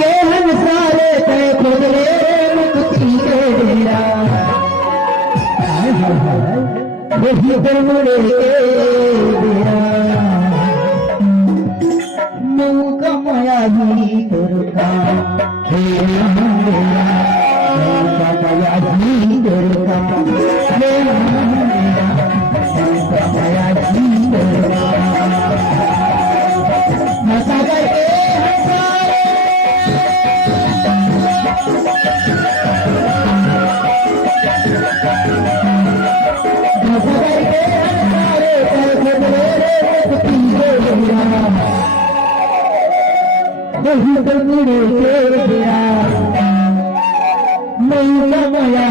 के हम सारे तय खुद रे मुक्ति के डेरा वही पर मुड़े डेरा नौका माया ही तुरका नौका माया ही तुरका नौका माया ही तुरका सागर के वही तो मुड़े तेरा नौका माया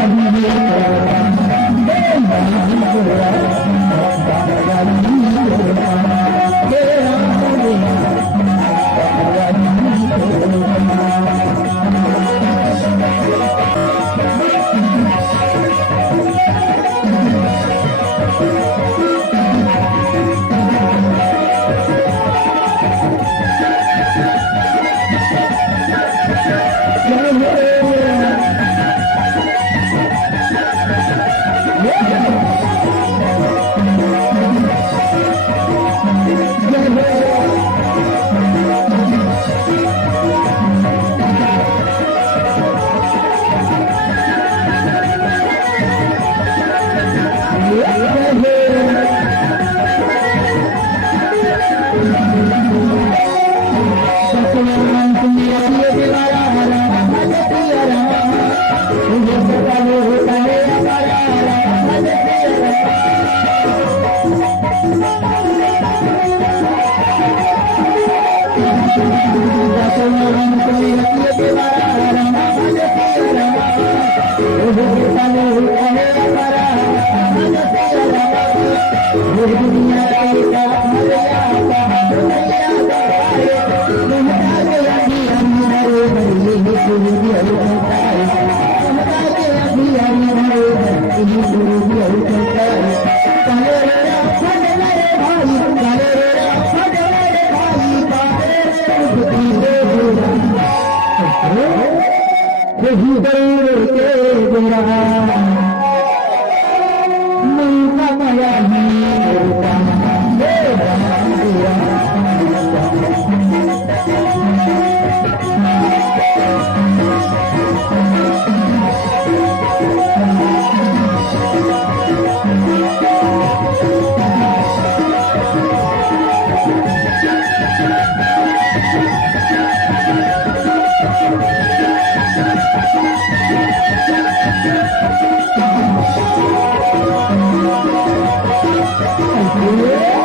Yeah.